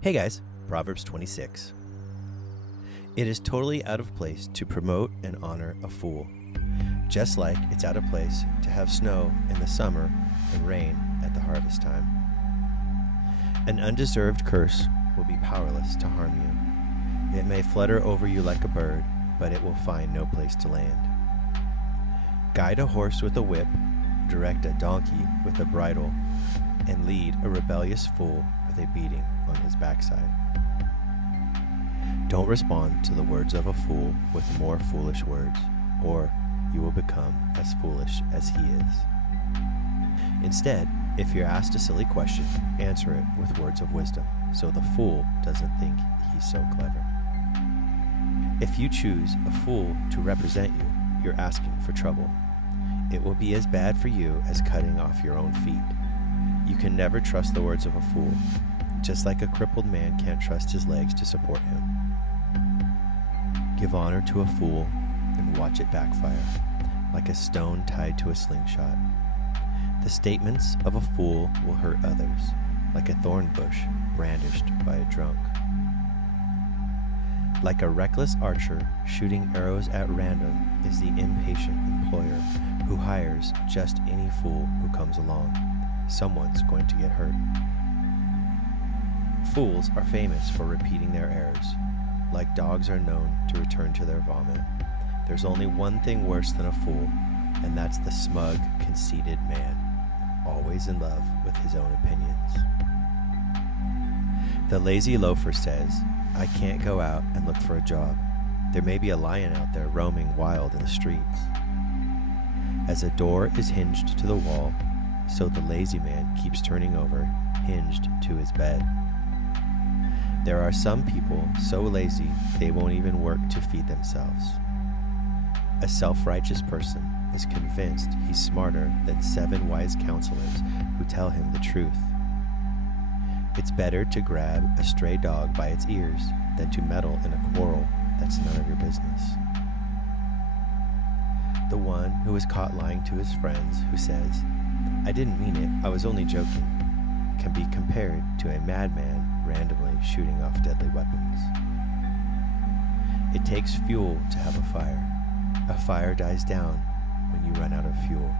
Hey guys, Proverbs 26. It is totally out of place to promote and honor a fool, just like it's out of place to have snow in the summer and rain at the harvest time. An undeserved curse will be powerless to harm you. It may flutter over you like a bird, but it will find no place to land. Guide a horse with a whip, direct a donkey with a bridle, and lead a rebellious fool with a beating on his backside. Don't respond to the words of a fool with more foolish words, or you will become as foolish as he is. Instead, if you're asked a silly question, answer it with words of wisdom, so the fool doesn't think he's so clever. If you choose a fool to represent you, you're asking for trouble. It will be as bad for you as cutting off your own feet. You can never trust the words of a fool, just like a crippled man can't trust his legs to support him. Give honor to a fool and watch it backfire, like a stone tied to a slingshot. The statements of a fool will hurt others, like a thorn bush brandished by a drunk. Like a reckless archer shooting arrows at random is the impatient employer who hires just any fool who comes along. Someone's going to get hurt. Fools are famous for repeating their errors. Like dogs are known to return to their vomit. There's only one thing worse than a fool, and that's the smug, conceited man, always in love with his own opinions. The lazy loafer says, "I can't go out and look for a job. There may be a lion out there roaming wild in the streets." As a door is hinged to the wall, so the lazy man keeps turning over, hinged to his bed. There are some people so lazy they won't even work to feed themselves. A self-righteous person is convinced he's smarter than 7 wise counselors who tell him the truth. It's better to grab a stray dog by its ears than to meddle in a quarrel that's none of your business. The one who is caught lying to his friends, who says, "I didn't mean it, I was only joking," can be compared to a madman randomly shooting off deadly weapons. It takes fuel to have a fire. A fire dies down when you run out of fuel.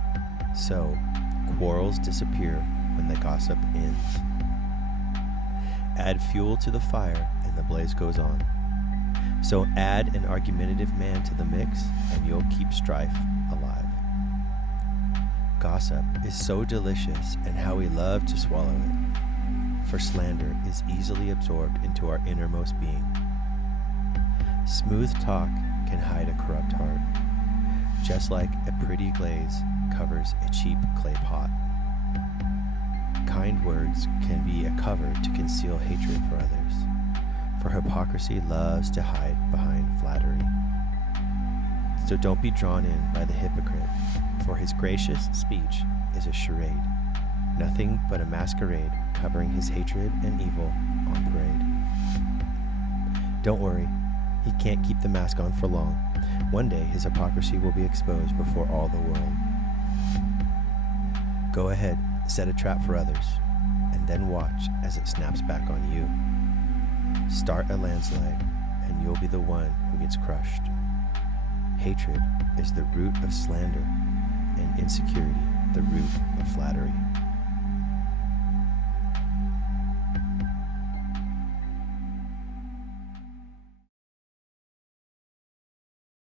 So, quarrels disappear when the gossip ends. Add fuel to the fire and the blaze goes on. So add an argumentative man to the mix and you'll keep strife alive. Gossip is so delicious, and how we love to swallow it. For slander is easily absorbed into our innermost being. Smooth talk can hide a corrupt heart, just like a pretty glaze covers a cheap clay pot. Kind words can be a cover to conceal hatred for others, for hypocrisy loves to hide behind flattery. So don't be drawn in by the hypocrite, for his gracious speech is a charade, nothing but a masquerade covering his hatred and evil on parade. Don't worry, he can't keep the mask on for long. One day his hypocrisy will be exposed before all the world. Go ahead, set a trap for others, and then watch as it snaps back on you. Start a landslide, and you'll be the one who gets crushed. Hatred is the root of slander, and insecurity the root of flattery.